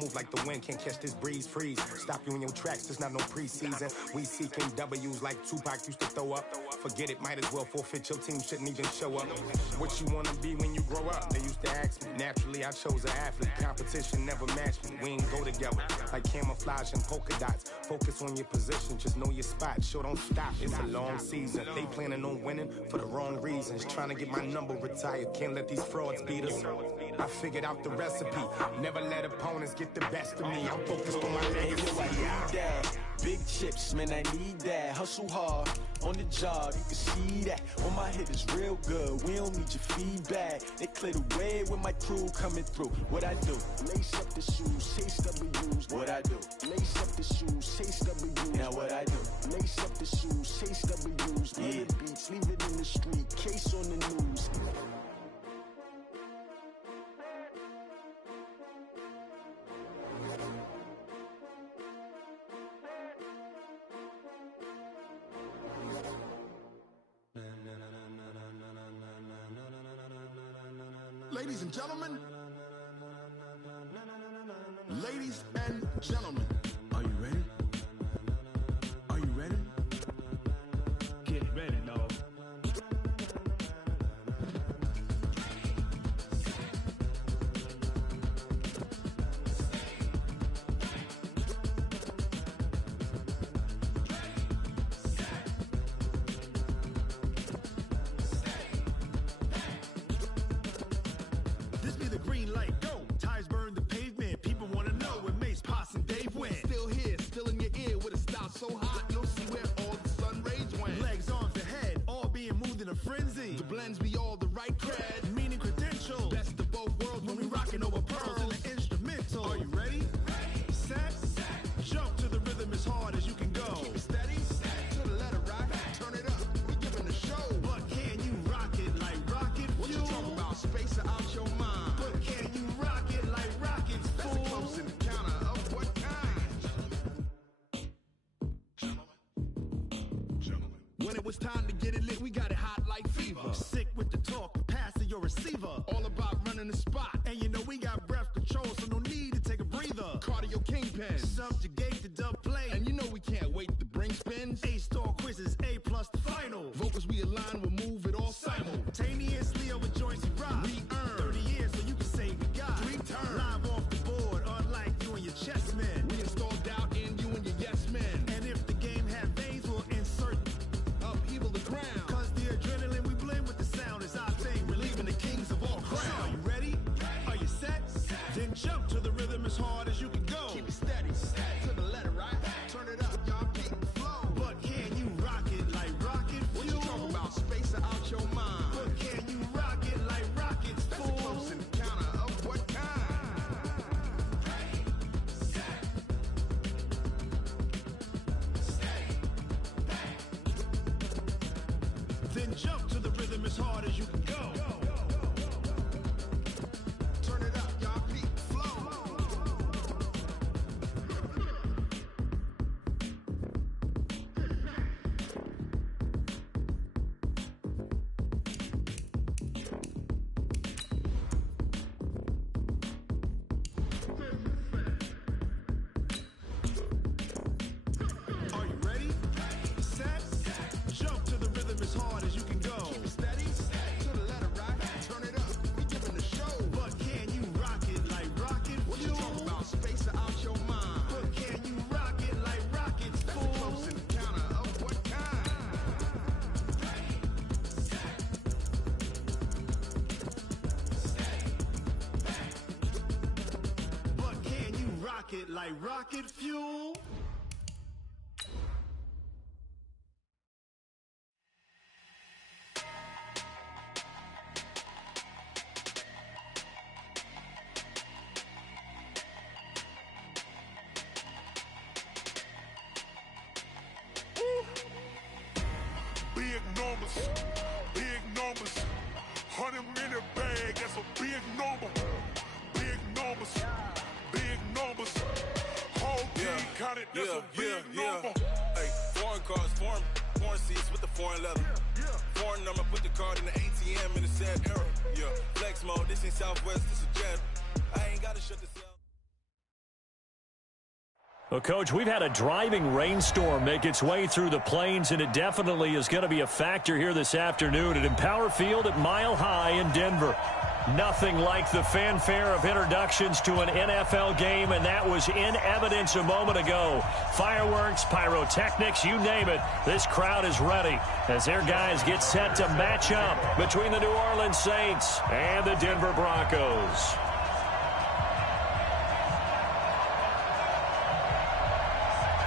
move like the wind, can't catch this breeze, freeze. Stop you in your tracks, there's not no preseason. We seeking W's like Tupac used to throw up. Forget it, might as well forfeit, your team shouldn't even show up. What you wanna be when you grow up? They used to ask me. Naturally, I chose an athlete. Competition never matched me. We ain't go together like camouflage and polka dots. Focus on your position, just know your spot. Sure, don't stop, it's a long season. They planning on winning for the wrong reasons. Trying to get my number retired, can't let these frauds beat us. I figured out the recipe. Never let opponents get the best of me. I'm focused on my legacy. I need that. Big chips, man, I need that. Hustle hard on the job, you can see that. On my head is real good, we don't need your feedback. They clear the way with my crew coming through. What I do? Lace up the shoes, chase W's. What I do? Lace up the shoes, chase W's. Now what I do? Lace up the shoes, chase W's. Yeah. The beats, leave it in the street, case on the news. Ladies and gentlemen, ladies and gentlemen, are you ready? Are you ready? Get ready, dog. This be the green light, go. Tires burn the pavement. People wanna know where Mace, Posse, and Dave went. Still here, still in your ear with a style so hot, you'll see where all the sun rays went. Legs, arms, and head, all being moved in a frenzy. The blends be all the right cred, meaning credentials. Best of both worlds when we rockin' over pearls in the instrumental. Are you ready? Set, jump to the rhythm as hard as you can go. Keep it steady, to the letter right. Turn it up, we giving the show. But can you rock it like rocket fuel? What you talking about? Space out your mind. But can you rock it like rockets, fool? That's a close encounter of what kind? Gentlemen. When it was time to get it lit, we got it hot like fever. Sick with the talk, pass to your receiver. All about running the spot. And you know we got breath control, so no need to take a breather. Cardio kingpin, subjugate the dub play. And you know we can't wait to bring spins. A-star quizzes, A+ the final. Vocals we align, we'll move it all simultaneously over joints we rock. We earn 30 years, so you can say we got 3 turns. Live off the board, unlike you and your chess men. We install doubt in you and your yes men. And if the game had veins, we'll insert upheaval the ground. Cause the adrenaline we blend with the sound is our thing. Relieving the kings of all crowns. So are you ready? Are you set? Then jump to the rhythm as hard as you can go. Keep it steady, to the letter right. Turn it up, y'all keep the flow. But can you rock it like rocket fuel? What you talking about? Space out your mind. But can you rock it like rockets, fool? That's a close encounter of what kind? Then jump to the rhythm as hard as you can go. Turn it up, y'all keep the flow. Are you ready? Set, jump to the rhythm as hard as you can go. Keep it steady, to the letter right. Turn it up, we giving the show. But can you rock it like rocket fuel? What you talking about? Space out your mind. But can you rock it like rockets, fool? That's a close encounter of what kind? But can you rock it like rocket fuel? Big numbers, 100 in the bag, that's a big number. Big numbers, whole team counted, that's a big number. Hey, foreign cars, foreign seats with the foreign leather. Foreign number, put the card in the ATM in the sad era. Yeah, flex mode, this ain't Southwest, this is Jet. I ain't gotta shut this Well, Coach, we've had a driving rainstorm make its way through the plains, and it definitely is going to be a factor here this afternoon at Empower Field at Mile High in Denver. Nothing like the fanfare of introductions to an NFL game, and that was in evidence a moment ago. Fireworks, pyrotechnics, you name it. This crowd is ready as their guys get set to match up between the New Orleans Saints and the Denver Broncos.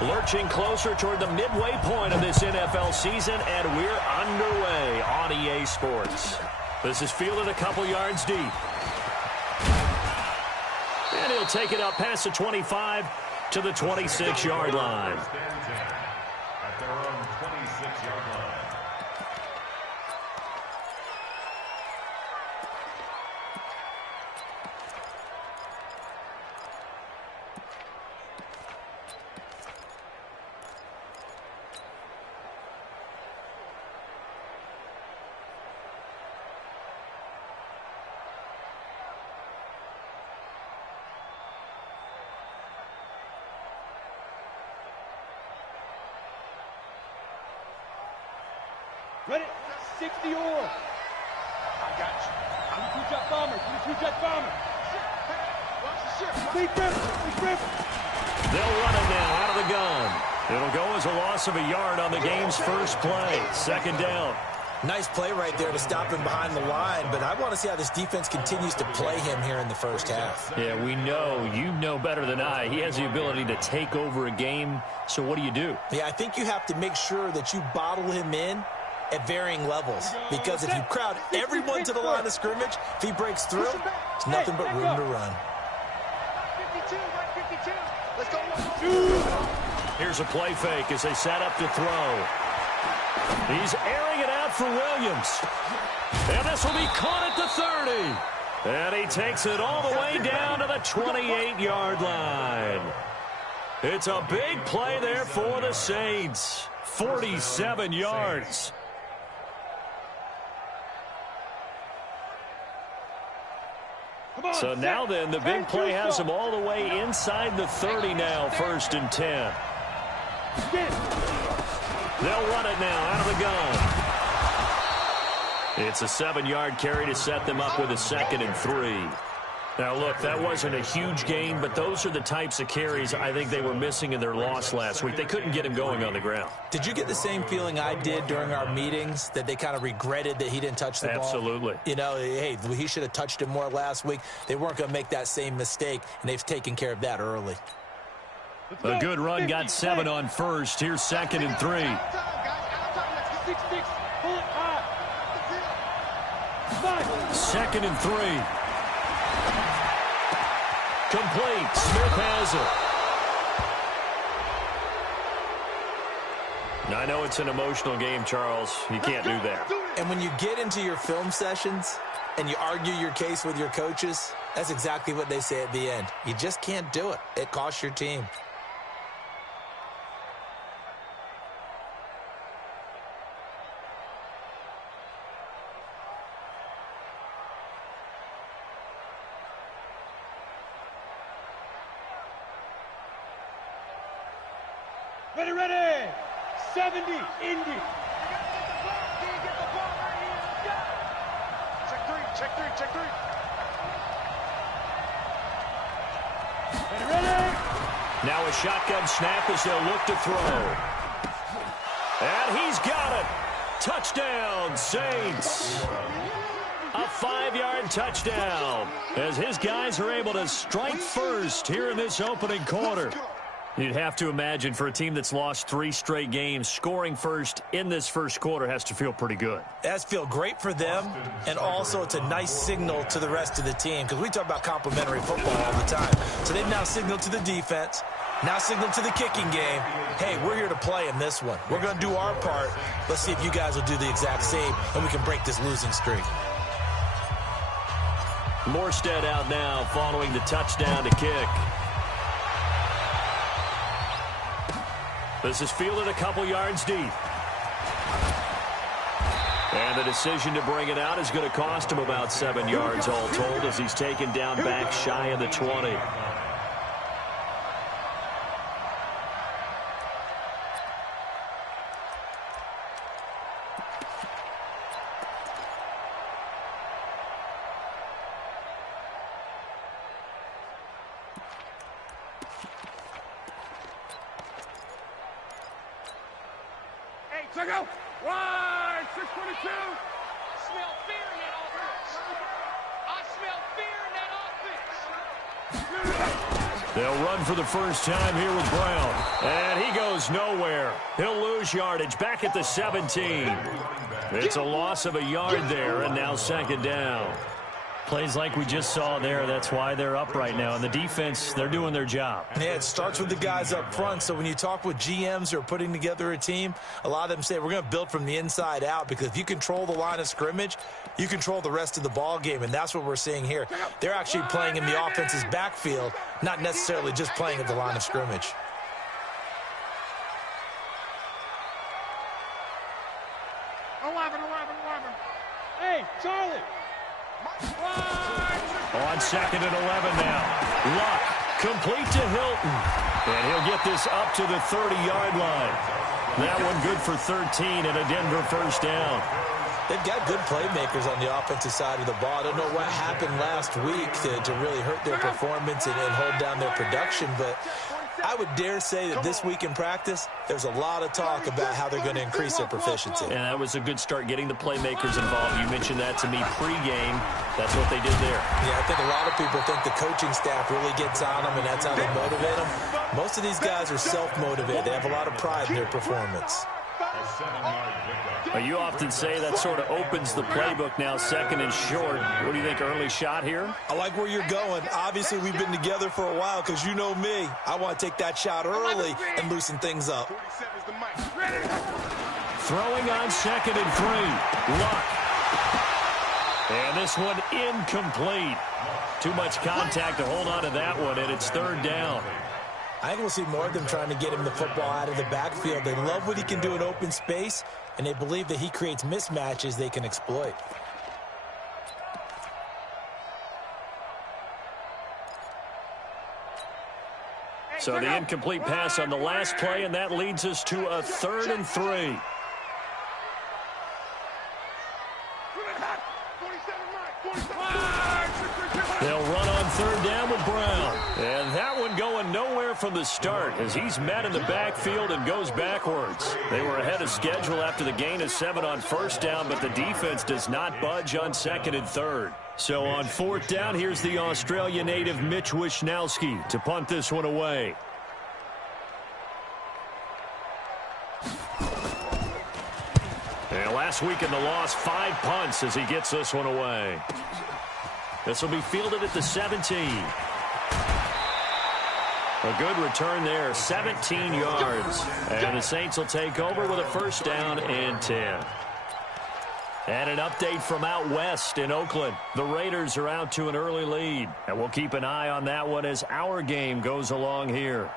Lurching closer toward the midway point of this NFL season, and we're underway on EA Sports. This is fielded a couple yards deep. And he'll take it up past the 25 to the 26-yard line. At their own 26-yard line. Ready? 60 or. I got you. I'm the two-jet bomber. I'm the two-jet bomber. They'll run it now out of the gun. It'll go as a loss of a yard on the game's first play. Second down. Nice play right there to stop him behind the line, but I want to see how this defense continues to play him here in the first half. Yeah, we know. You know better than I. He has the ability to take over a game, so what do? Yeah, I think you have to make sure that you bottle him in at varying levels, because if you crowd everyone to the line of scrimmage, if he breaks through, it's nothing but room to run. 52, 52. Let's go. Here's a play fake as they set up to throw. He's airing it out for Williams. And this will be caught at the 30. And he takes it all the way down to the 28-yard line. It's a big play there for the Saints. 47 yards. So now then, the big play has them all the way inside the 30 now, 1st and 10. They'll run it now out of the gun. It's a 7-yard carry to set them up with a 2nd and 3. Now, look, that wasn't a huge gain, but those are the types of carries I think they were missing in their loss last week. They couldn't get him going on the ground. Did you get the same feeling I did during our meetings, that they kind of regretted that he didn't touch the ball? Absolutely. You know, hey, he should have touched him more last week. They weren't going to make that same mistake, and they've taken care of that early. A good run, got 7 on first. Here's 2nd and 3. 2nd and 3. Complete. Smith has it. Now, I know it's an emotional game, Charles. You can't do that. And when you get into your film sessions and you argue your case with your coaches, that's exactly what they say at the end. You just can't do it. It costs your team. Ready, ready. 70, Indy. Check three. Ready, ready. Now a shotgun snap as they'll look to throw. And he's got it. Touchdown, Saints. A 5-yard touchdown as his guys are able to strike first here in this opening quarter. You'd have to imagine for a team that's lost 3 straight games, scoring first in this first quarter has to feel pretty good. That's feel great for them, and also it's a nice signal to the rest of the team, because we talk about complimentary football all the time. So they've now signaled to the defense, now signaled to the kicking game, hey, we're here to play in this one. We're going to do our part. Let's see if you guys will do the exact same, and we can break this losing streak. Morstead out now following the touchdown to kick. This is fielded a couple yards deep. And the decision to bring it out is going to cost him about 7 yards all told as he's taken down back shy of the 20. Check out. Right, 622. I smell fear in that offense. I smell fear in that offense. They'll run for the first time here with Brown. And he goes nowhere. He'll lose yardage back at the 17. It's a loss of a yard there, and now second down. Plays like we just saw there. That's why they're up right now. And the defense, they're doing their job. Yeah, it starts with the guys up front. So when you talk with GMs who are putting together a team, a lot of them say we're going to build from the inside out, because if you control the line of scrimmage, you control the rest of the ball game, and that's what we're seeing here. They're actually playing in the offense's backfield, not necessarily just playing at the line of scrimmage. Hey, Charlie. On second and 11 now. Luck, complete to Hilton. And he'll get this up to the 30-yard line. That one good for 13 and a Denver first down. They've got good playmakers on the offensive side of the ball. I don't know what happened last week to really hurt their performance and hold down their production, but I would dare say that this week in practice, there's a lot of talk about how they're going to increase their proficiency. And that was a good start, getting the playmakers involved. You mentioned that to me pregame. That's what they did there. Yeah, I think a lot of people think the coaching staff really gets on them, and that's how they motivate them. Most of these guys are self-motivated. They have a lot of pride in their performance. You often say that sort of opens the playbook now, second and short. What do you think, early shot here? I like where you're going. Obviously, we've been together for a while, because you know me. I want to take that shot early and loosen things up. Throwing on second and 3. Luck. And this one incomplete. Too much contact to hold on to that one, and it's third down. I think we'll see more of them trying to get him the football out of the backfield. They love what he can do in open space, and they believe that he creates mismatches they can exploit. So the incomplete pass on the last play, and that leads us to a 3rd and 3. They'll run on third down with Brown. And that one going nowhere from the start, as he's met in the backfield and goes backwards. They were ahead of schedule after the gain of 7 on first down, but the defense does not budge on second and third. So on fourth down, here's the Australia native Mitch Wishnowski to punt this one away. And last week in the loss, 5 punts as he gets this one away. This will be fielded at the 17. A good return there, 17 yards. And the Saints will take over with a first down and 10. And an update from out west in Oakland. The Raiders are out to an early lead. And we'll keep an eye on that one as our game goes along here.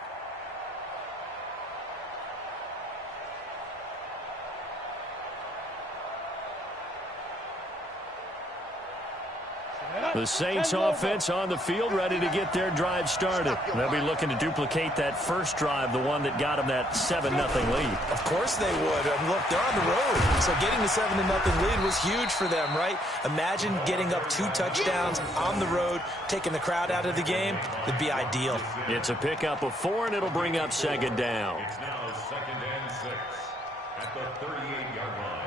The Saints offense on the field, ready to get their drive started. They'll be looking to duplicate that first drive, the one that got them that 7-0 lead. Of course they would. Look, they're on the road, so getting the 7-0 lead was huge for them, right? Imagine getting up 2 touchdowns on the road, taking the crowd out of the game. It'd be ideal. It's a pickup of 4, and it'll bring up second down. It's now 2nd and 6 at the 38-yard line.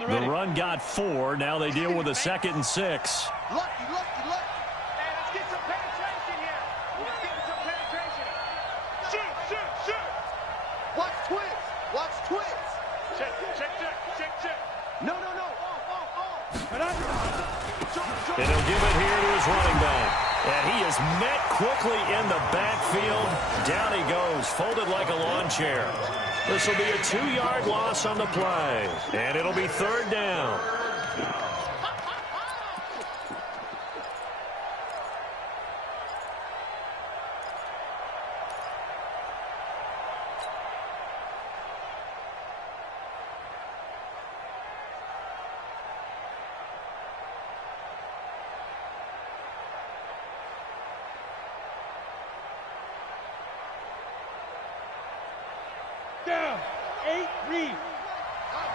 The run got 4. Now they deal with a 2nd and 6. Lucky. Hey, let's get some penetration here. Let's get some penetration. Shoot. Watch twist. Check. No. Off. And he'll give it here to his running back. And he is met quickly in the backfield. Down he goes, folded like a lawn chair. This will be a 2-yard loss on the play. And it'll be third down. Down. 8, read.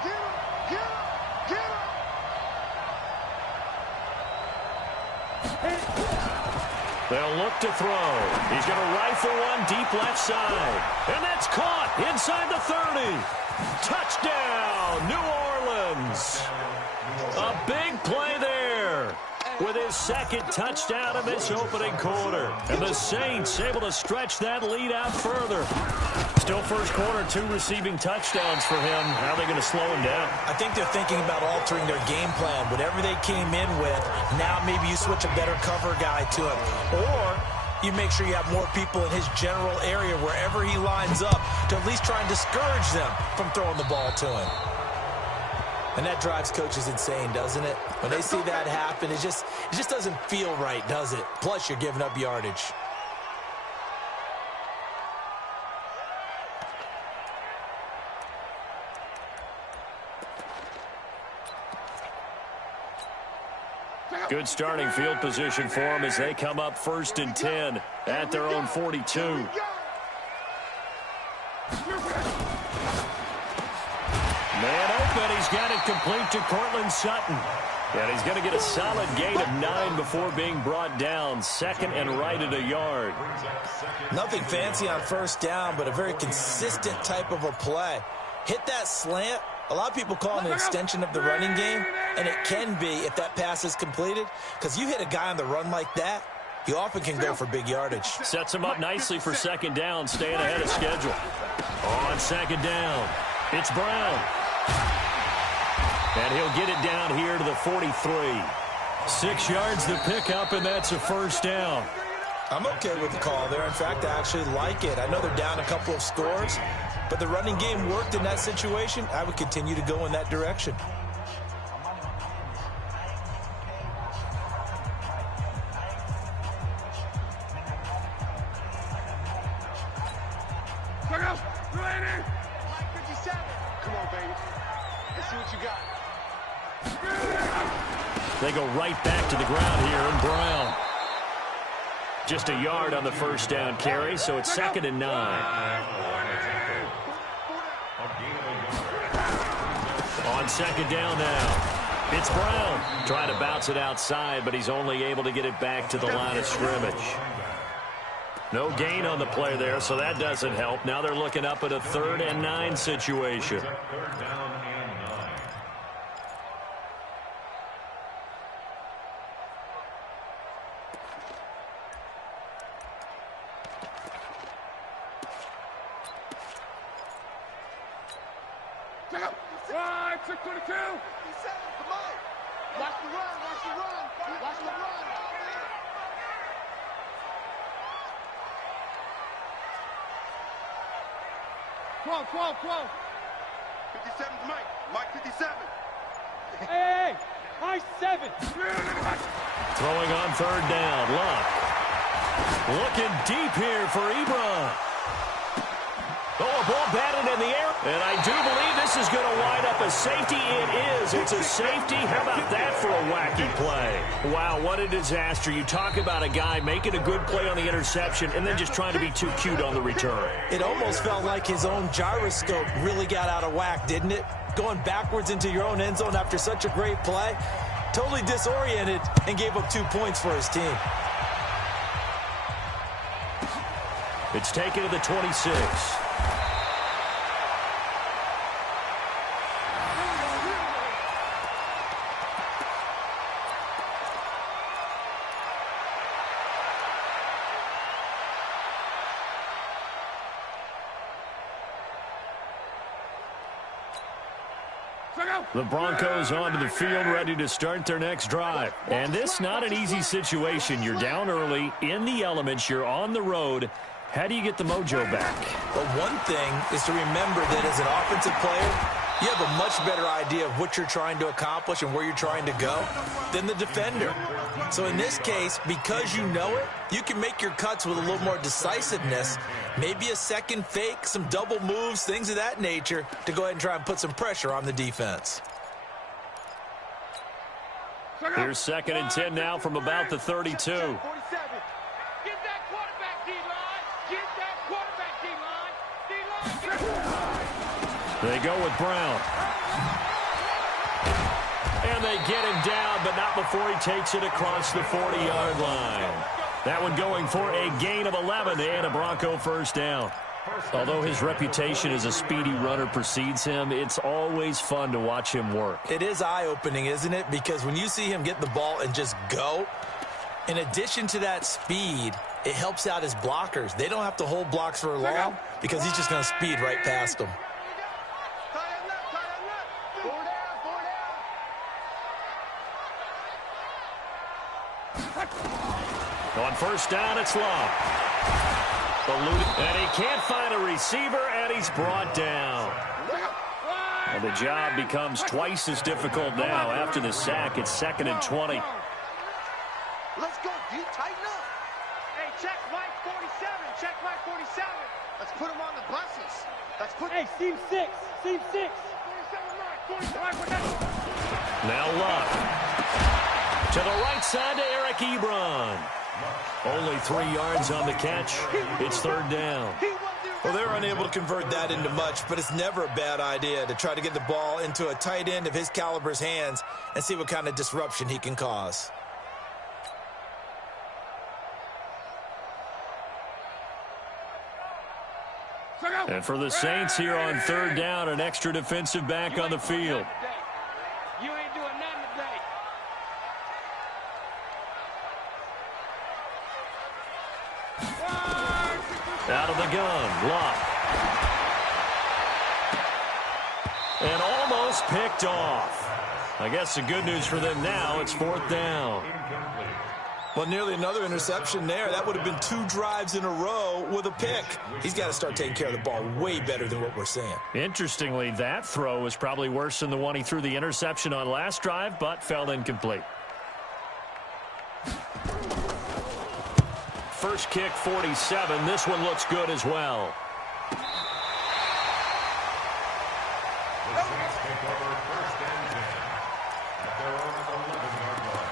Get him. They'll look to throw. He's going to rifle one deep left side. And that's caught inside the 30. Touchdown, New Orleans. A big play there with his second touchdown in this opening quarter. And the Saints able to stretch that lead out further. Still first quarter, 2 receiving touchdowns for him. How are they going to slow him down? I think they're thinking about altering their game plan. Whatever they came in with, now maybe you switch a better cover guy to him. Or you make sure you have more people in his general area wherever he lines up to at least try and discourage them from throwing the ball to him. And that drives coaches insane, doesn't it? When they see that happen, it just doesn't feel right, does it? Plus, you're giving up yardage. Good starting field position for them as they come up 1st and 10 at their own 42. Man open, he's got it complete to Cortland Sutton. And he's going to get a solid gain of 9 before being brought down. 2nd and right at a yard. Nothing fancy on 1st down, but a very consistent type of a play. Hit that slant. A lot of people call it an extension of the running game, and it can be if that pass is completed, because you hit a guy on the run like that, you often can go for big yardage. Sets him up nicely for 2nd down, staying ahead of schedule. On 2nd down, it's Brown. And he'll get it down here to the 43. 6 yards to pick up, and that's a 1st down. I'm okay with the call there. In fact, I actually like it. I know they're down a couple of scores, but the running game worked in that situation. I would continue to go in that direction. Come on, baby. Let's see what you got. They go right back to the ground here, and Brown. Just a yard on the 1st down carry, so it's 2nd and 9. On 2nd down now, it's Brown. Trying to bounce it outside, but he's only able to get it back to the line of scrimmage. No gain on the play there, so that doesn't help. Now they're looking up at a 3rd and 9 situation. Right, 622. Come on. Watch the run, watch the run, watch the run. Twelve. 57's Mike. Mike 57. Hey, Mike 7. Throwing on 3rd down, Luck. Looking deep here for Ebron. Oh, a ball batted in the air. And I do believe this is going to wind up a safety. It is. It's a safety. How about that for a wacky play? Wow, what a disaster. You talk about a guy making a good play on the interception and then just trying to be too cute on the return. It almost felt like his own gyroscope really got out of whack, didn't it? Going backwards into your own end zone after such a great play. Totally disoriented and gave up 2 points for his team. It's taken to the 26. The Broncos onto the field, ready to start their next drive. And this not an easy situation. You're down early, in the elements, you're on the road. How do you get the mojo back? Well, one thing is to remember that as an offensive player, you have a much better idea of what you're trying to accomplish and where you're trying to go than the defender. So in this case, because you know it, you can make your cuts with a little more decisiveness, maybe a second fake, some double moves, things of that nature, to go ahead and try and put some pressure on the defense. Here's 2nd and 10 now from about the 32. Get that quarterback, D-line. Get that quarterback, D-line. D-line. They go with Brown. And they get him down, but not before he takes it across the 40-yard line. That one going for a gain of 11 and a Bronco first down. Although his reputation as a speedy runner precedes him, it's always fun to watch him work. It is eye-opening, isn't it? Because when you see him get the ball and just go, in addition to that speed, it helps out his blockers. They don't have to hold blocks for long because he's just going to speed right past them. On first down, it's Love. And he can't find a receiver, and he's brought down. And the job becomes twice as difficult now after the sack. It's 2nd and 20. Let's go, D. Tighten up. Hey, check Mike 47. Check Mike 47. Let's put him on the buses. Let's put. Hey, seam 6. Seam 6. 47 Mike. Now Luck. To the right side to Eric Ebron. Only 3 yards on the catch. It's 3rd down. Well, they're unable to convert that into much, but it's never a bad idea to try to get the ball into a tight end of his caliber's hands and see what kind of disruption he can cause. And for the Saints here on 3rd down, an extra defensive back on the field. You ain't doing nothing today. Out of the gun, Locke. And almost picked off. I guess the good news for them now, it's 4th down. Well, nearly another interception there. That would have been 2 drives in a row with a pick. He's got to start taking care of the ball way better than what we're seeing. Interestingly, that throw was probably worse than the one he threw the interception on last drive, but fell incomplete. First kick, 47. This one looks good as well. The Saints take over 1st and 10 at their own 11-yard line.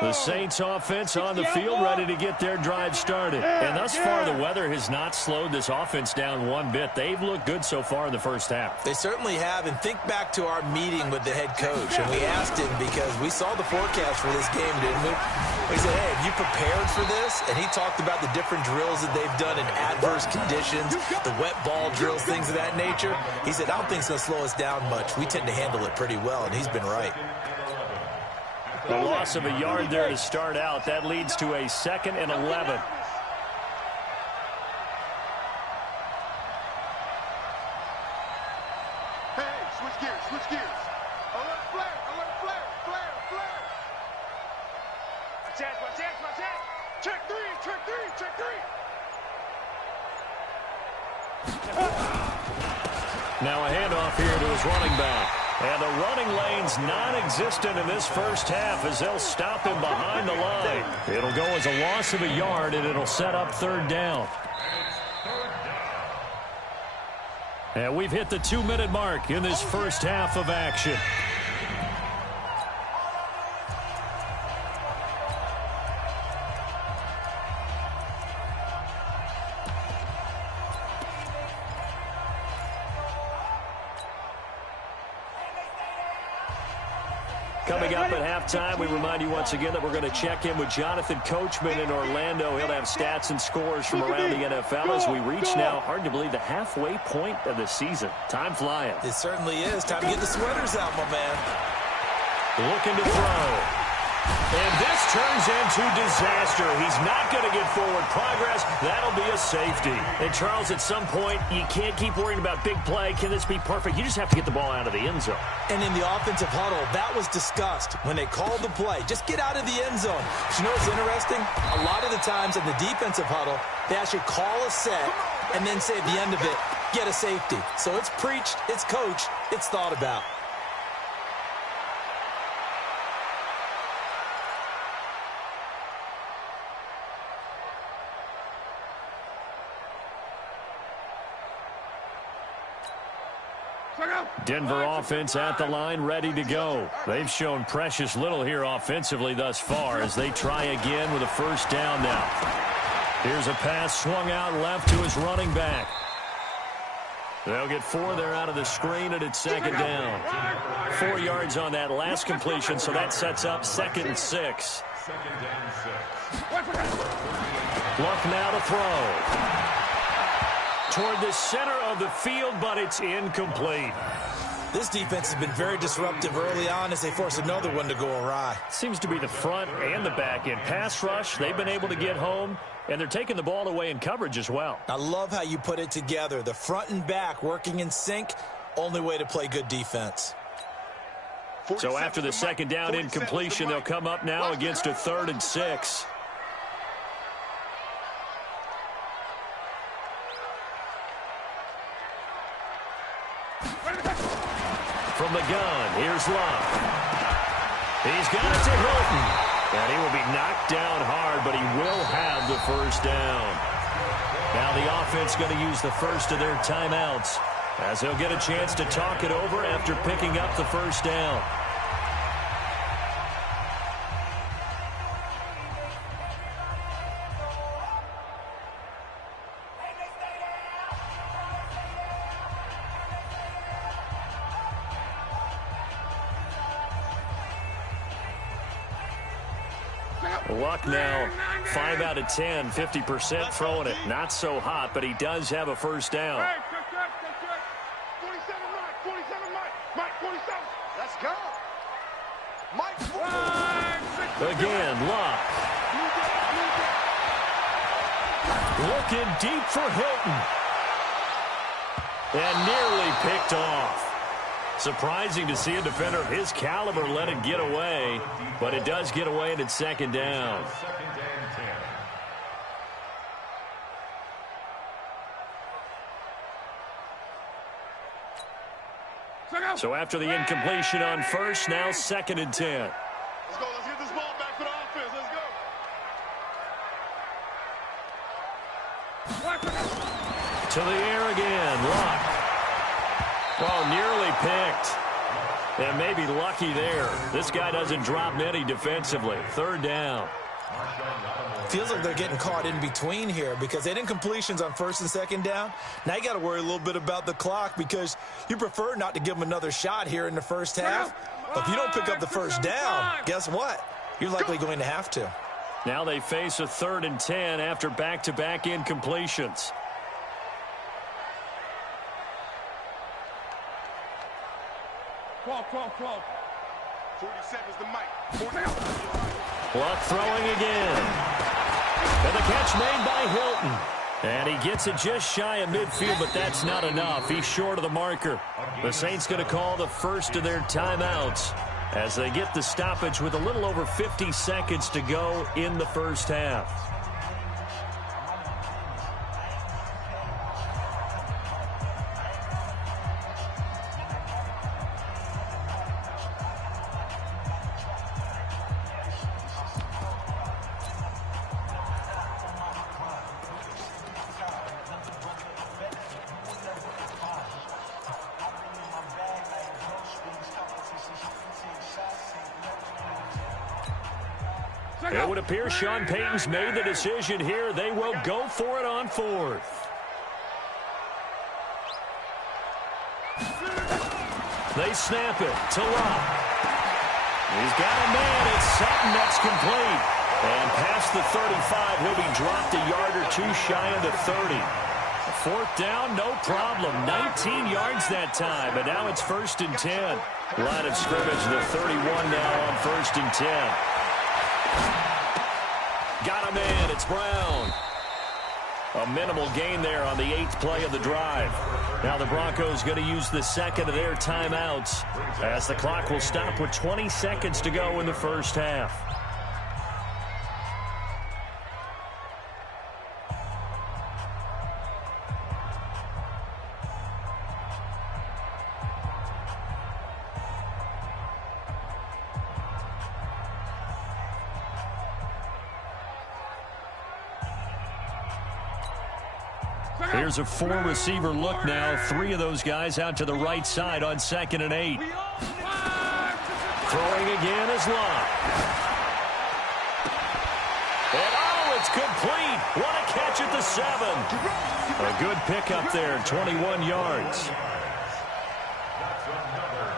The Saints offense on the field, ready to get their drive started. And thus far, the weather has not slowed this offense down one bit. They've looked good so far in the first half. They certainly have. And think back to our meeting with the head coach. And we asked him because we saw the forecast for this game, didn't we? We said, hey, have you prepared for this? And he talked about the different drills that they've done in adverse conditions, the wet ball drills, things of that nature. He said, I don't think it's going to slow us down much. We tend to handle it pretty well, and he's been right. The loss of a yard there to start out. That leads to a 2nd and 11. Hey, switch gears, switch gears. Alert flare, alert flare, flare, flare. My chance. Check 3, check 3, check 3. Now a handoff here to his running back. And the running lane's non-existent in this first half as they'll stop him behind the line. It'll go as a loss of a yard, and it'll set up 3rd down. And we've hit the 2-minute mark in this first half of action. Coming up at halftime, we remind you once again that we're going to check in with Jonathan Coachman in Orlando. He'll have stats and scores from around the NFL as we reach now, hard to believe, the halfway point of the season. Time flying. It certainly is. Time to get the sweaters out, my man. Looking to throw. And this turns into disaster. He's not going to get forward progress. That'll be a safety. And, Charles, at some point, you can't keep worrying about big play. Can this be perfect? You just have to get the ball out of the end zone. And in the offensive huddle, that was discussed when they called the play. Just get out of the end zone. But you know what's interesting? A lot of the times in the defensive huddle, they actually call a set and then say at the end of it, get a safety. So it's preached, it's coached, it's thought about. Denver offense at the line, ready to go. They've shown precious little here offensively thus far as they try again with a first down now. Here's a pass swung out left to his running back. They'll get 4 there out of the screen, and it's second down. 4 yards on that last completion, so that sets up 2nd and 6. Luck now to throw. Toward the center of the field, but it's incomplete. This defense has been very disruptive early on as they force another one to go awry. Seems to be the front and the back end. Pass rush, they've been able to get home, and they're taking the ball away in coverage as well. I love how you put it together. The front and back working in sync, only way to play good defense. So after the second down incompletion, they'll come up now against a 3rd and 6. From the gun, here's Luck. He's got it to Hilton. And he will be knocked down hard, but he will have the first down. Now the offense going to use the first of their timeouts as they'll get a chance to talk it over after picking up the first down. Luck now, 5 out of 10, 50% throwing it. Not so hot, but he does have a first down. 47, Mike, 47. Let's go. Mike, again, Luck. Looking deep for Hilton. And nearly picked off. Surprising to see a defender of his caliber let it get away, but it does get away and it's second down. So after the incompletion on first, now 2nd and 10. Let's go. Let's get this ball back for the offense. Let's go. To the air again, Luck. Oh, nearly picked. And maybe lucky there. This guy doesn't drop many defensively. 3rd down. Feels like they're getting caught in between here because they didn't completions on 1st and 2nd down. Now you got to worry a little bit about the clock because you prefer not to give them another shot here in the first half. But if you don't pick up the first down, guess what? You're likely going to have to. Now they face a 3rd and 10 after back-to-back incompletions. Call. 47's the mic. Luck throwing again. And the catch made by Hilton. And he gets it just shy of midfield, but that's not enough. He's short of the marker. The Saints going to call the first of their timeouts as they get the stoppage with a little over 50 seconds to go in the first half. It would appear Sean Payton's made the decision here. They will go for it on 4th. They snap it to Luck. He's got a man. It's Sutton that's complete. And past the 35, he'll be dropped a yard or two shy of the 30. 4th down, no problem. 19 yards that time, but now it's 1st and 10. Line of scrimmage, the 31 now on 1st and 10. Got a man. It's Brown. A minimal gain there on the 8th play of the drive. Now the Broncos going to use the 2nd of their timeouts as the clock will stop with 20 seconds to go in the first half. Here's a 4-receiver look now. 3 of those guys out to the right side on 2nd and 8. Throwing again is Luck. And it's complete. What a catch at the 7. A good pickup there, 21 yards.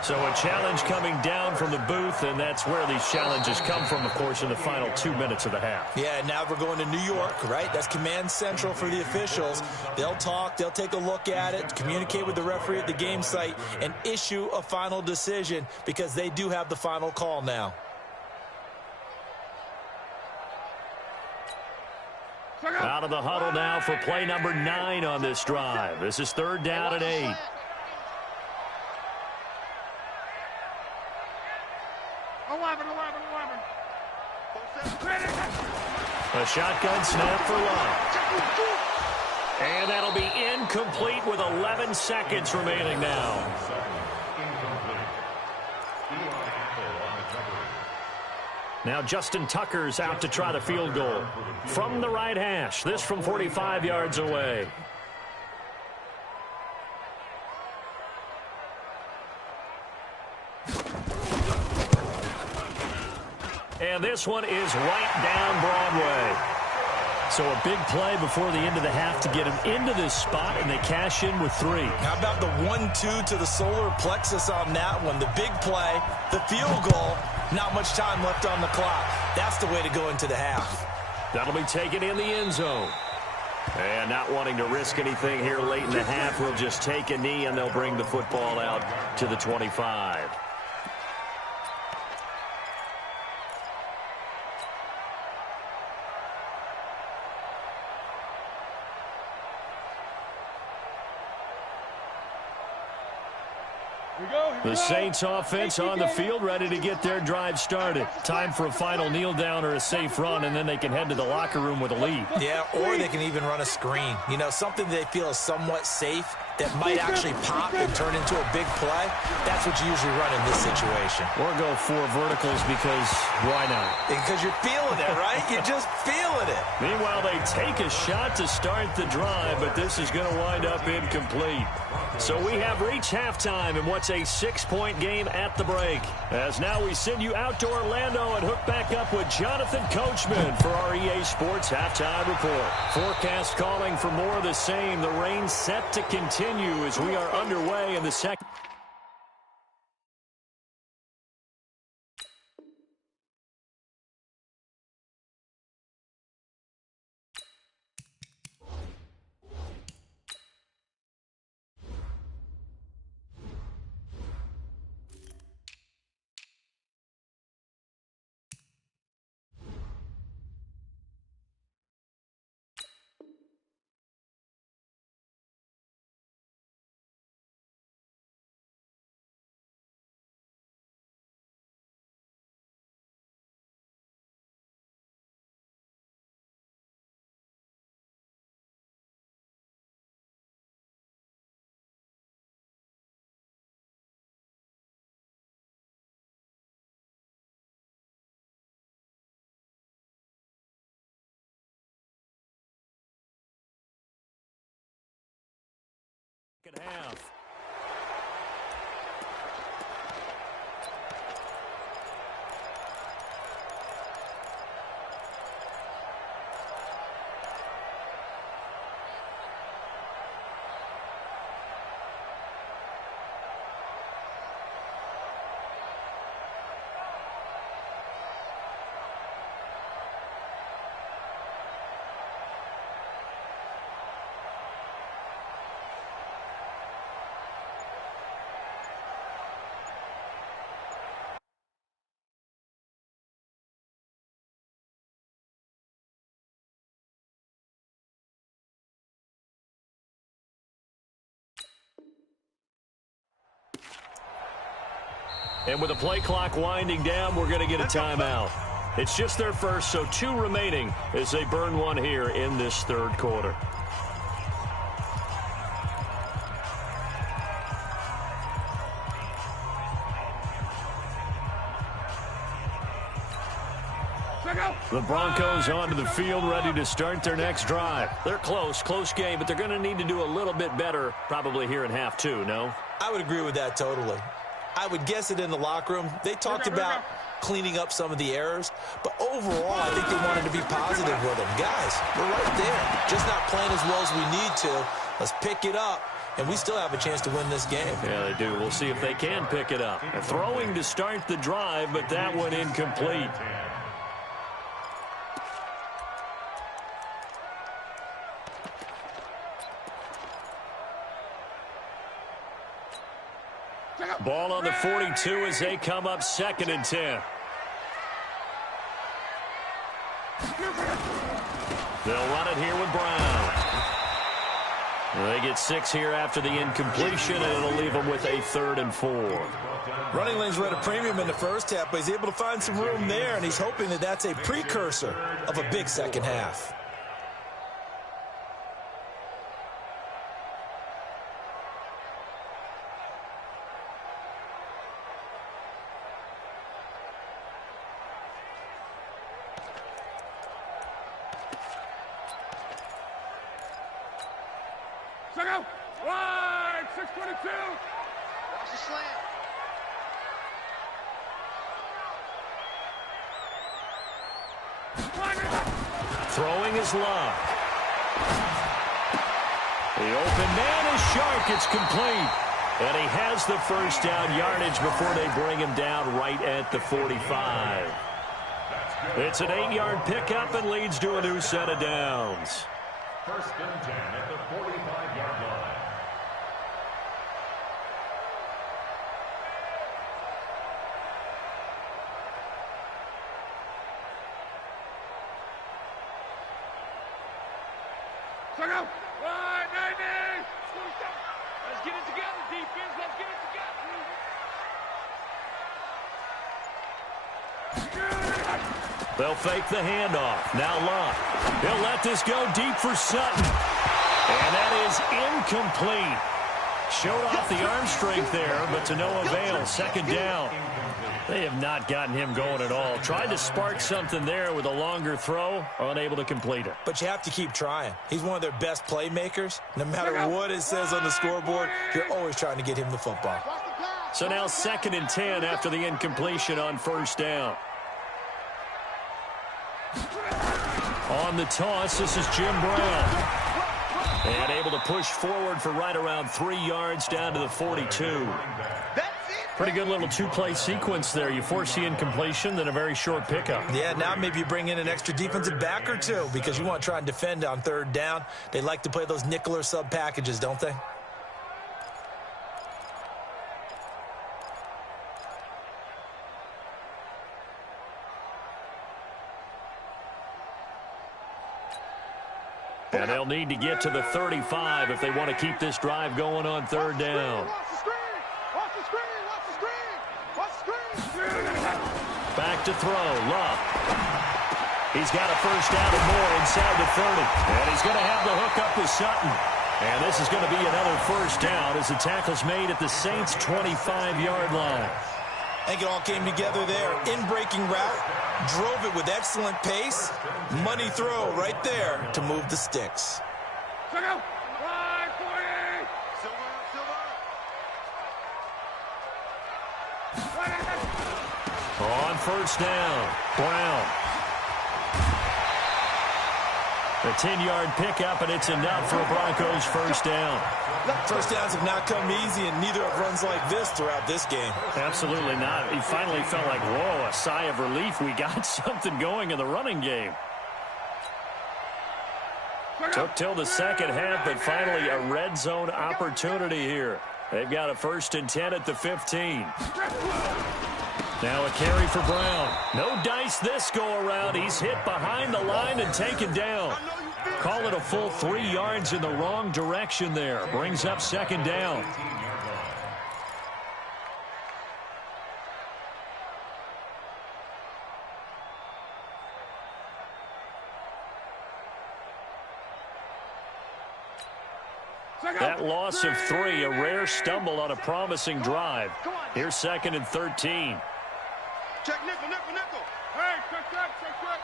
So a challenge coming down from the booth, and that's where these challenges come from, of course, in the final 2 minutes of the half. Yeah, now we're going to New York, right? That's command central for the officials. They'll talk, they'll take a look at it, communicate with the referee at the game site, and issue a final decision because they do have the final call now. Out of the huddle now for play number 9 on this drive. This is 3rd down and 8. A shotgun snap for Love. And that'll be incomplete with 11 seconds remaining now. Now Justin Tucker's out to try the field goal. From the right hash, this from 45 yards away. And this one is right down Broadway. So a big play before the end of the half to get him into this spot, and they cash in with 3. How about the 1-2 to the solar plexus on that one? The big play, the field goal, not much time left on the clock. That's the way to go into the half. That'll be taken in the end zone. And not wanting to risk anything here late in the half, we'll just take a knee, and they'll bring the football out to the 25. The Saints offense on the field, ready to get their drive started. Time for a final kneel down or a safe run, and then they can head to the locker room with a lead. Yeah, or they can even run a screen. You know, something they feel is somewhat safe that might actually pop and turn into a big play. That's what you usually run in this situation. Or go 4 verticals because why not? Because you're feeling it, right? You're just feeling it. Meanwhile, they take a shot to start the drive, but this is going to wind up incomplete. So we have reached halftime in what's a 6-point game at the break. As now we send you out to Orlando and hook back up with Jonathan Coachman for our EA Sports Halftime Report. Forecast calling for more of the same. The rain set to continue as we are underway in the second. Half. And with the play clock winding down, we're going to get a timeout. It's just their first, so 2 remaining as they burn one here in this 3rd quarter. The Broncos onto the field, ready to start their next drive. They're close game, but they're going to need to do a little bit better probably here in half 2, no? I would agree with that totally. I would guess it in the locker room. They talked about cleaning up some of the errors. But overall, I think they wanted to be positive with him. Guys, we're right there. Just not playing as well as we need to. Let's pick it up, and we still have a chance to win this game. Yeah, they do. We'll see if they can pick it up. Throwing to start the drive, but that one incomplete. Ball on the 42 as they come up 2nd and 10. They'll run it here with Brown. They get 6 here after the incompletion, and it'll leave them with a 3rd and 4. Running lanes were at a premium in the first half, but he's able to find some room there, and he's hoping that that's a precursor of a big second half. Wide, 622. Watch the slant. Throwing is Love. The open man is Shark. It's complete. And he has the first down yardage before they bring him down right at the 45. It's an 8-yard pickup and leads to a new set of downs. 1st and 10 at the 45-yard line. Wide, 90. Let's get it together, defense. Let's get it together. They'll fake the handoff. Now Love. He'll let this go deep for Sutton. And that is incomplete. Showed off the arm strength there, but to no avail. 2nd down. They have not gotten him going at all. Tried to spark something there with a longer throw, unable to complete it. But you have to keep trying. He's one of their best playmakers. No matter what it says on the scoreboard, you're always trying to get him the football. So now 2nd and 10 after the incompletion on 1st down. On the toss, this is Jim Brown. And able to push forward for right around 3 yards down to the 42. Pretty good little 2-play sequence there. You force the incompletion, then a very short pickup. Yeah, now maybe you bring in an extra defensive back or two because you want to try and defend on 3rd down. They like to play those nickel or sub packages, don't they? And they'll need to get to the 35 if they want to keep this drive going on 3rd down. Back to throw. Love. He's got a first down and more inside the 30. And he's going to have the hook up with Sutton. And this is going to be another first down as the tackle's made at the Saints' 25-yard line. I think it all came together there. In-breaking route, drove it with excellent pace. Money throw right there to move the sticks. On 1st down, Brown. A 10-yard pickup, and it's enough for a Broncos first down. First downs have not come easy, and neither have runs like this throughout this game. Absolutely not. He finally felt like, whoa, a sigh of relief. We got something going in the running game. Took till the 2nd half, but finally a red zone opportunity here. They've got a 1st and 10 at the 15. Now a carry for Brown. No dice this go-around. He's hit behind the line and taken down. Call it a full 3 yards in the wrong direction there. Brings up 2nd down. That loss of 3, a rare stumble on a promising drive. Here's 2nd and 13. Check nickel, nickel, nickel. Hey, check that, check that.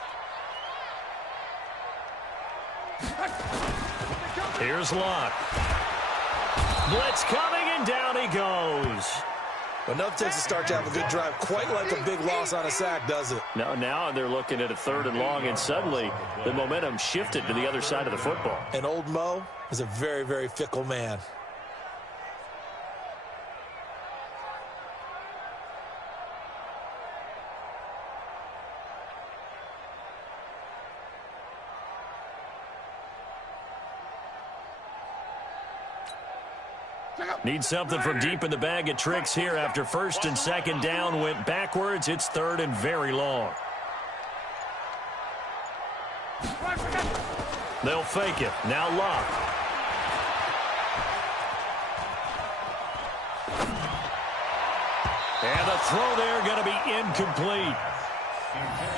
Here's Locke. Blitz coming, and down he goes. But nothing takes a start to have a good drive, quite like a big loss on a sack, does it? No, now they're looking at a 3rd and long, and suddenly the momentum shifted to the other side of the football. And old Mo is a very, very fickle man. Need something from deep in the bag of tricks here after 1st and 2nd down went backwards. It's 3rd and very long. They'll fake it. Now Love. And the throw there going to be incomplete.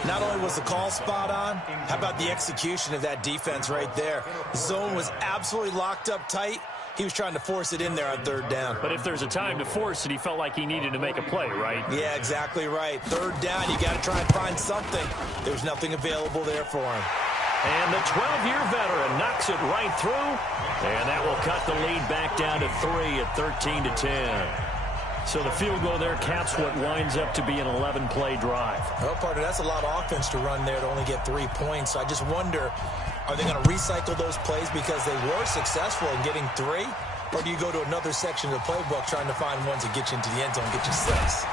Not only was the call spot on, how about the execution of that defense right there? The zone was absolutely locked up tight. He was trying to force it in there on 3rd down. But if there's a time to force it, he felt like he needed to make a play, right? Yeah, exactly right. 3rd down, you got to try and find something. There was nothing available there for him. And the 12-year veteran knocks it right through. And that will cut the lead back down to 3 at 13-10. So the field goal there caps what winds up to be an 11-play drive. Well, partner, that's a lot of offense to run there to only get 3 points. So I just wonder, are they going to recycle those plays because they were successful in getting 3? Or do you go to another section of the playbook trying to find ones that get you into the end zone and get you 6?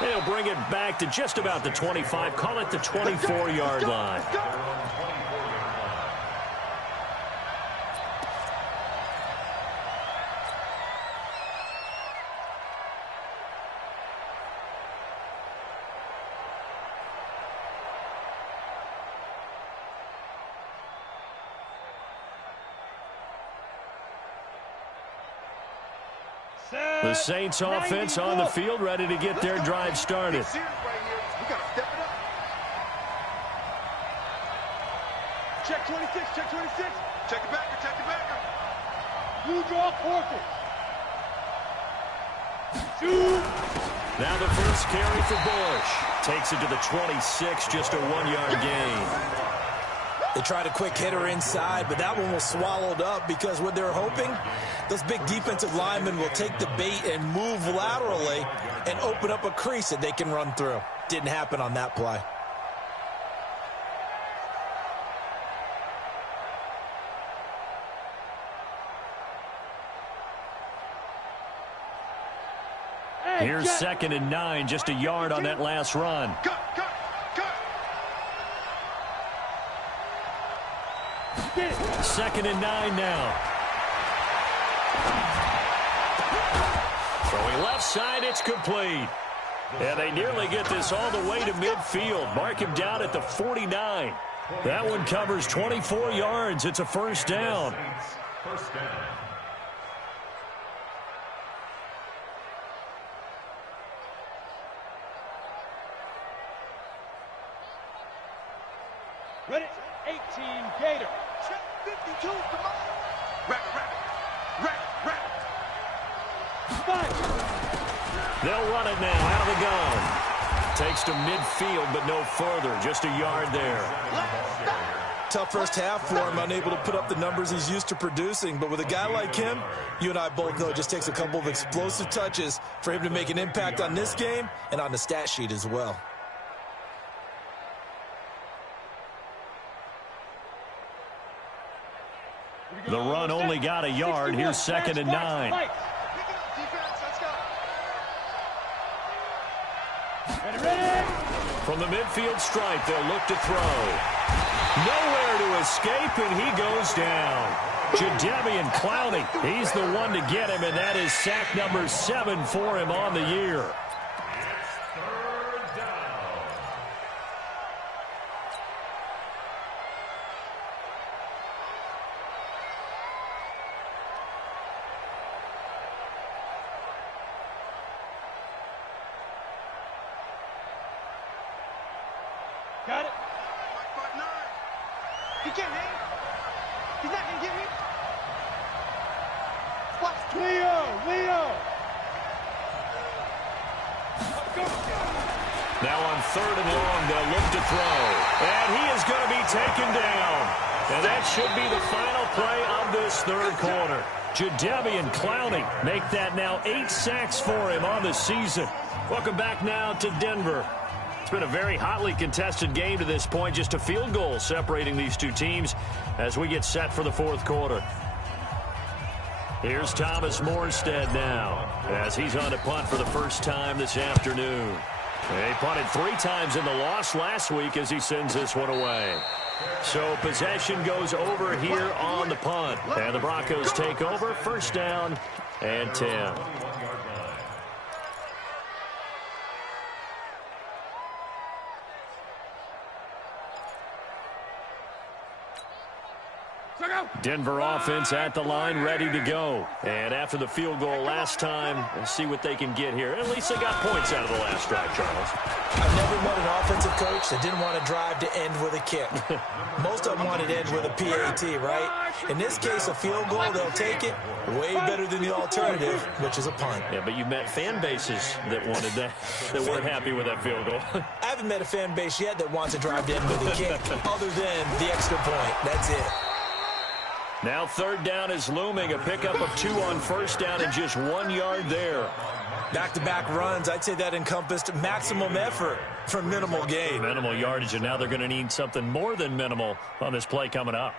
They'll bring it back to just about the 25. Call it the 24-yard line. The Saints offense on the field, ready to get their drive started. We gotta step it up. Check 26, check 26. Check the backer, check the backer. You draw quarter. Now the first carry for Bush. Takes it to the 26, just a 1-yard gain. They tried a quick hitter inside, but that one was swallowed up because what they're hoping, those big defensive linemen will take the bait and move laterally and open up a crease that they can run through. Didn't happen on that play. Here's 2nd and 9, just a yard on that last run. Cut. 2nd and 9 now. Throwing left side, it's complete. And they nearly get this all the way to midfield. Mark him down at the 49. That one covers 24 yards. It's a 1st down. First down. Ready? 18 Gator. Check 52, come on. Rabbit. They'll run it now out of the gun. Takes to midfield, but no further. Just a yard there. Tough first half for him, unable to put up the numbers he's used to producing. But with a guy like him, you and I both know it just takes a couple of explosive touches for him to make an impact on this game and on the stat sheet as well. The run only got a yard. Here's 2nd and 9. From the midfield stripe, they'll look to throw. Nowhere to escape, and he goes down. Jadeveon Clowney, he's the one to get him, and that is sack number 7 for him on the year. Got it. He can't hang. He's not going to get me. Watch. Leo. Now on 3rd and long, they'll look to throw. And he is going to be taken down. And that should be the final play of this third quarter. Jadeveon Clowney make that now 8 sacks for him on the season. Welcome back now to Denver. It's been a very hotly contested game to this point. Just a field goal separating these two teams as we get set for the fourth quarter. Here's Thomas Morstead now as he's on to punt for the first time this afternoon. He punted 3 times in the loss last week as he sends this one away. So possession goes over here on the punt. And the Broncos take over. First down and 10. Denver offense at the line, ready to go. And after the field goal last time, let's see what they can get here. At least they got points out of the last drive, Charles. I've never met an offensive coach that didn't want to drive to end with a kick. Most of them want to end with a PAT, right? In this case, a field goal, they'll take it. Way better than the alternative, which is a punt. Yeah, but you've met fan bases that wanted that, that weren't happy with that field goal. I haven't met a fan base yet that wants to drive to end with a kick, other than the extra point. That's it. Now third down is looming. A pickup of 2 on first down and just 1 yard there. Back-to-back runs, I'd say that encompassed maximum effort for minimal gain. Minimal yardage, and now they're going to need something more than minimal on this play coming up.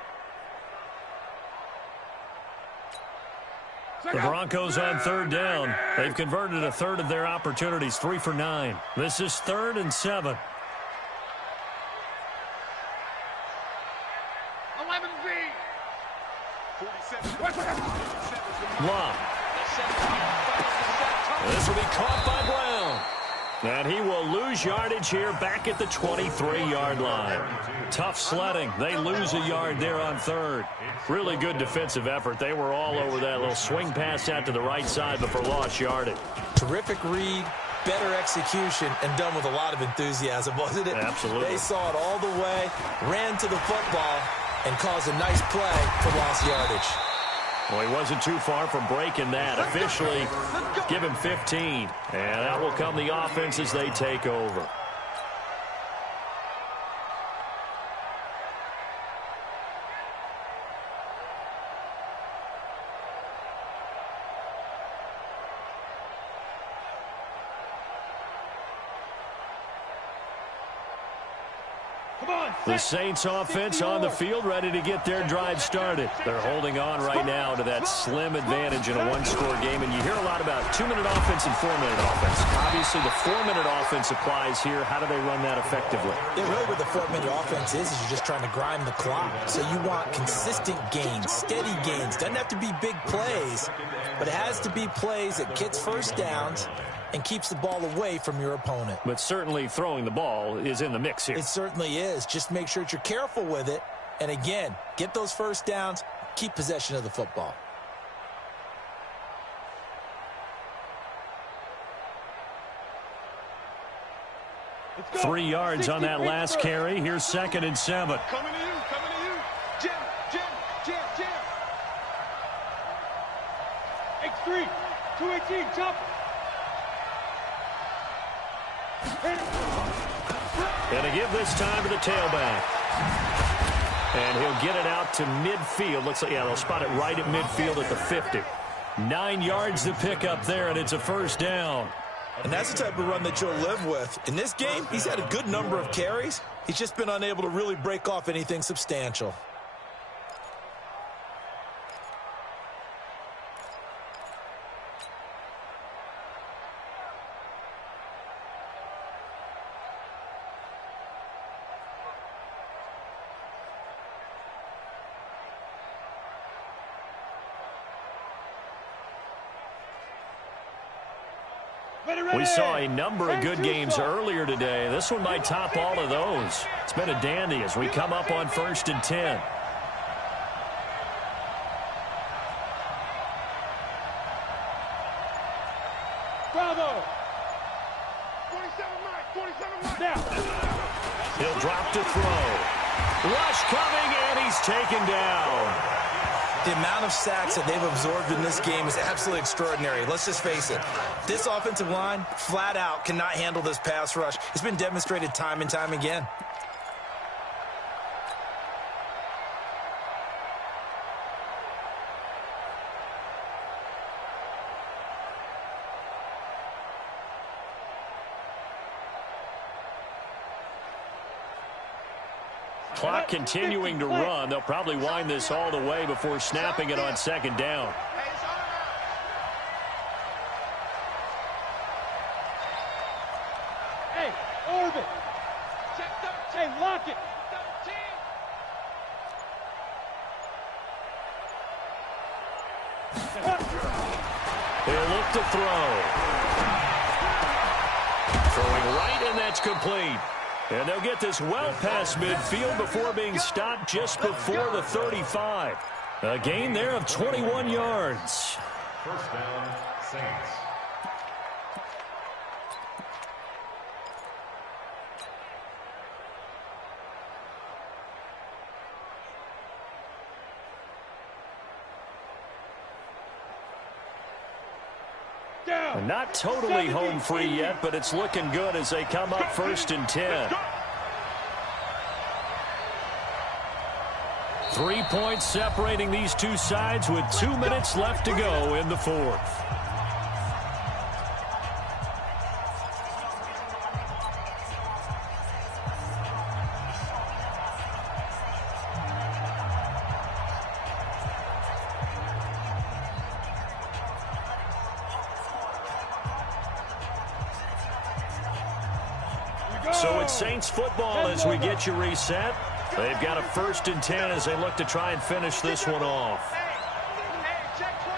The Broncos on third down. They've converted a third of their opportunities, 3 for 9. This is 3rd and 7. 11V. Love. This will be caught by Brown. And he will lose yardage here back at the 23-yard line. Tough sledding. They lose a yard there on third. Really good defensive effort. They were all over that little swing pass out to the right side, but for lost yardage. Terrific read, better execution, and done with a lot of enthusiasm, wasn't it? Absolutely. They saw it all the way, ran to the football, and caused a nice play for lost yardage. Well, he wasn't too far from breaking that. Officially, give him 15. And that will come the offense as they take over. The Saints offense on the field, ready to get their drive started. They're holding on right now to that slim advantage in a one-score game. And you hear a lot about 2-minute offense and 4-minute offense. Obviously, the 4-minute offense applies here. How do they run that effectively? Yeah, really what the 4-minute offense is you're just trying to grind the clock. So you want consistent gains, steady gains. Doesn't have to be big plays, but it has to be plays that gets first downs and keeps the ball away from your opponent. But certainly throwing the ball is in the mix here. It certainly is. Just make sure that you're careful with it. And again, get those first downs, keep possession of the football. Go. 3 yards on that last carry. Here's 2nd and 7. Coming to you, coming to you. Jim. X3, 218, chop. And to give this time to the tailback. And he'll get it out to midfield. Looks like, yeah, they'll spot it right at midfield at the 50. 9 yards to pick up there, and it's a first down. And that's the type of run that you'll live with. In this game, he's had a good number of carries. He's just been unable to really break off anything substantial. We saw a number of good games earlier today. This one might top all of those. It's been a dandy as we come up on 1st and 10. Bravo. 47 Mike. Now. He'll drop to throw. Rush coming, and he's taken down. The amount of sacks that they've absorbed in this game is absolutely extraordinary. Let's just face it. This offensive line, flat out, cannot handle this pass rush. It's been demonstrated time and time again. clock continuing to run. They'll probably wind this all the way before snapping it on second down. Hey, orbit. Hey, lock it. They'll look to throw. Throwing right, and that's complete. And they'll get this well past midfield before being stopped just before the 35. A gain there of 21 yards. First down, Saints. Not totally home free yet, but it's looking good as they come up 1st and 10. 3 points separating these two sides with 2 minutes left to go in the fourth. So it's Saints football as we get you reset. They've got a 1st and 10 as they look to try and finish this one off. Hey, check 24.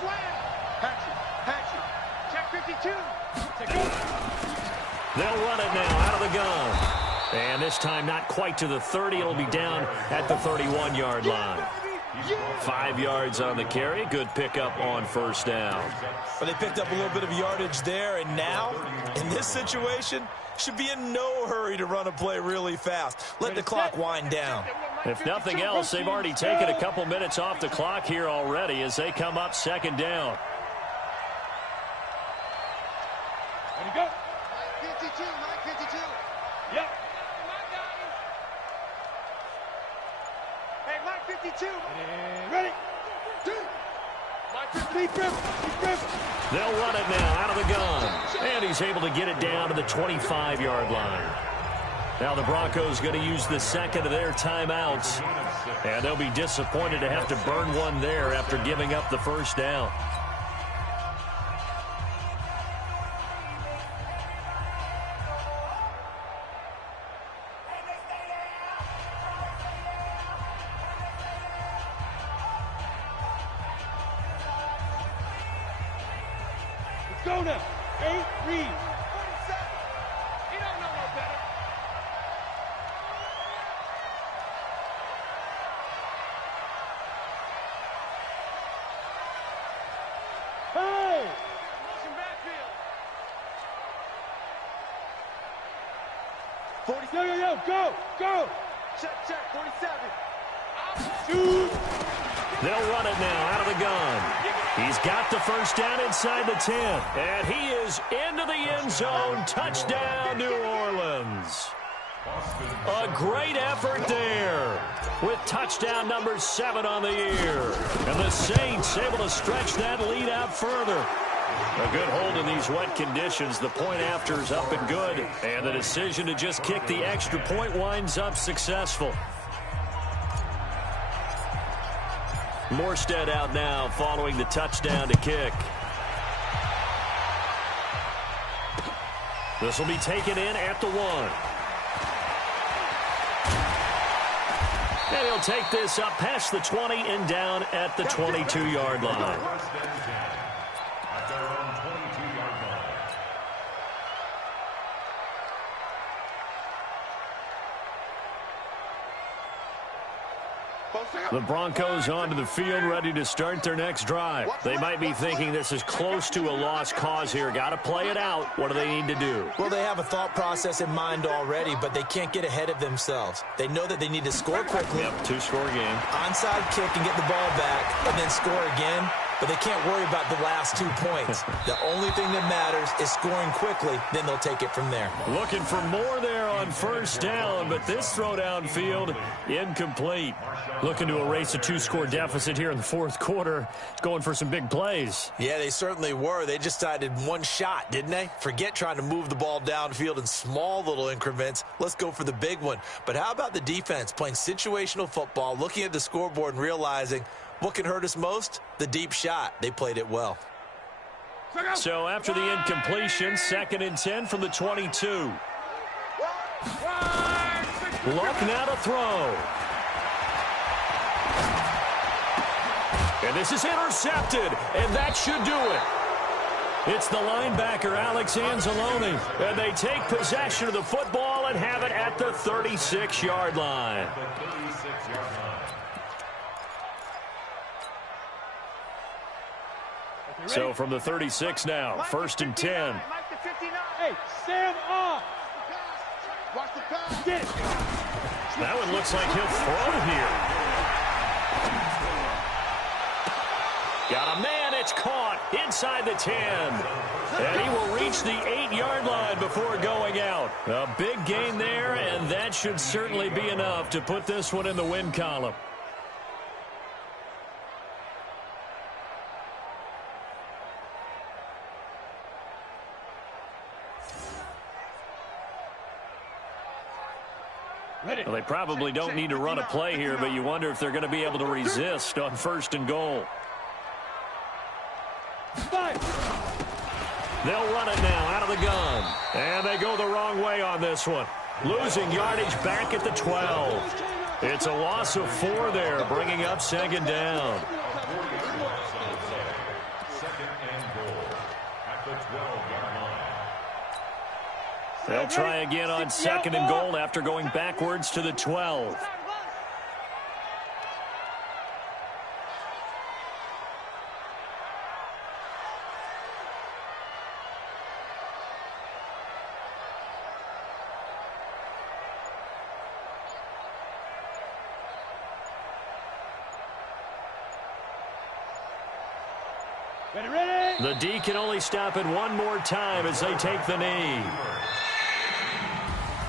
Slam. Hatchet. Check 52. They'll run it now out of the gun. And this time not quite to the 30. It'll be down at the 31-yard line. 5 yards on the carry. Good pickup on 1st down. But they picked up a little bit of yardage there, and now, in this situation, should be in no hurry to run a play really fast. Let the clock wind down. If nothing else, they've already taken a couple minutes off the clock here already as they come up 2nd down. Ready to go. 52, Mike 52. Yep. Hey, Mike 52. Ready. Deep rip. They'll run it now out of the gun. And he's able to get it down to the 25-yard line. Now the Broncos going to use the second of their timeouts. And they'll be disappointed to have to burn one there after giving up the 1st down. Go now. 8, read. 47. He don't know no better. Hey! Motion backfield. 40. Yo, go. Check, 47. Shoot. They'll run it now out of the gun. He's got the 1st down inside the 10. And he is into the end zone. Touchdown, New Orleans. A great effort there with touchdown number 7 on the year. And the Saints able to stretch that lead out further. A good hold in these wet conditions. The point after is up and good. And the decision to just kick the extra point winds up successful. Morstead out now following the touchdown to kick. This will be taken in at the 1. And he'll take this up past the 20 and down at the 22-yard line. At their own 22-yard line. The Broncos onto the field, ready to start their next drive. They might be thinking this is close to a lost cause here. Got to play it out. What do they need to do? Well, they have a thought process in mind already, but they can't get ahead of themselves. They know that they need to score quickly. Yep, 2-score game. Onside kick and get the ball back, and then score again. But they can't worry about the last 2 points. The only thing that matters is scoring quickly, then they'll take it from there. Looking for more there on 1st down, but this throw downfield incomplete. Looking to erase a 2-score deficit here in the fourth quarter. Going for some big plays. Yeah, they certainly were. They just decided one shot, didn't they? Forget trying to move the ball downfield in small little increments. Let's go for the big one. But how about the defense playing situational football, looking at the scoreboard and realizing what can hurt us most? The deep shot. They played it well. So after the incompletion, 2nd and 10 from the 22. Luck now to throw. And this is intercepted, and that should do it. It's the linebacker, Alex Anzalone, and they take possession of the football and have it at the 36-yard line. So from the 36 now, 1st and 10. Hey, stand up. Get it. That one looks like he'll throw here. Got a man, it's caught inside the 10. And he will reach the 8-yard line before going out. A big gain there, and that should certainly be enough to put this one in the win column. Well, they probably don't need to run a play here, but you wonder if they're going to be able to resist on 1st and goal. They'll run it now out of the gun. And they go the wrong way on this one. Losing yardage back at the 12. It's a loss of 4 there, bringing up 2nd down. 2nd and goal at the 12-yard line. They'll try again on 2nd and goal after going backwards to the 12. Ready. The D can only stop it one more time as they take the knee.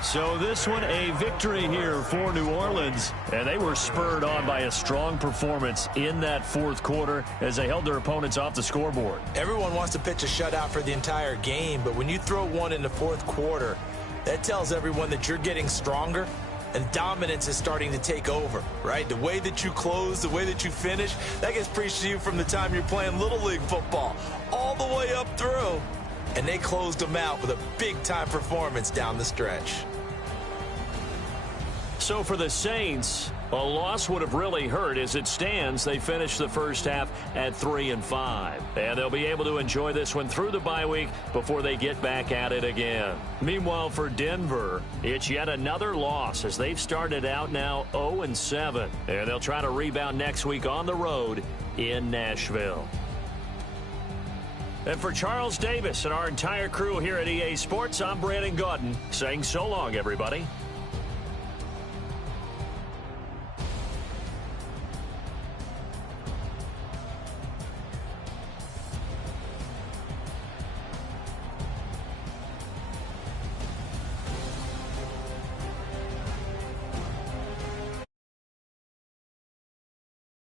So this one a victory here for New Orleans, and they were spurred on by a strong performance in that fourth quarter as they held their opponents off the scoreboard. Everyone wants to pitch a shutout for the entire game, but when you throw one in the fourth quarter, that tells everyone that you're getting stronger and dominance is starting to take over, right? The way that you close, the way that you finish, that gets preached to you from the time you're playing Little League football all the way up through. And they closed them out with a big-time performance down the stretch. So for the Saints, a loss would have really hurt. As it stands, they finished the first half at 3-5. And they'll be able to enjoy this one through the bye week before they get back at it again. Meanwhile, for Denver, it's yet another loss as they've started out now 0-7. And they'll try to rebound next week on the road in Nashville. And for Charles Davis and our entire crew here at EA Sports, I'm Brandon Gaudin saying so long, everybody.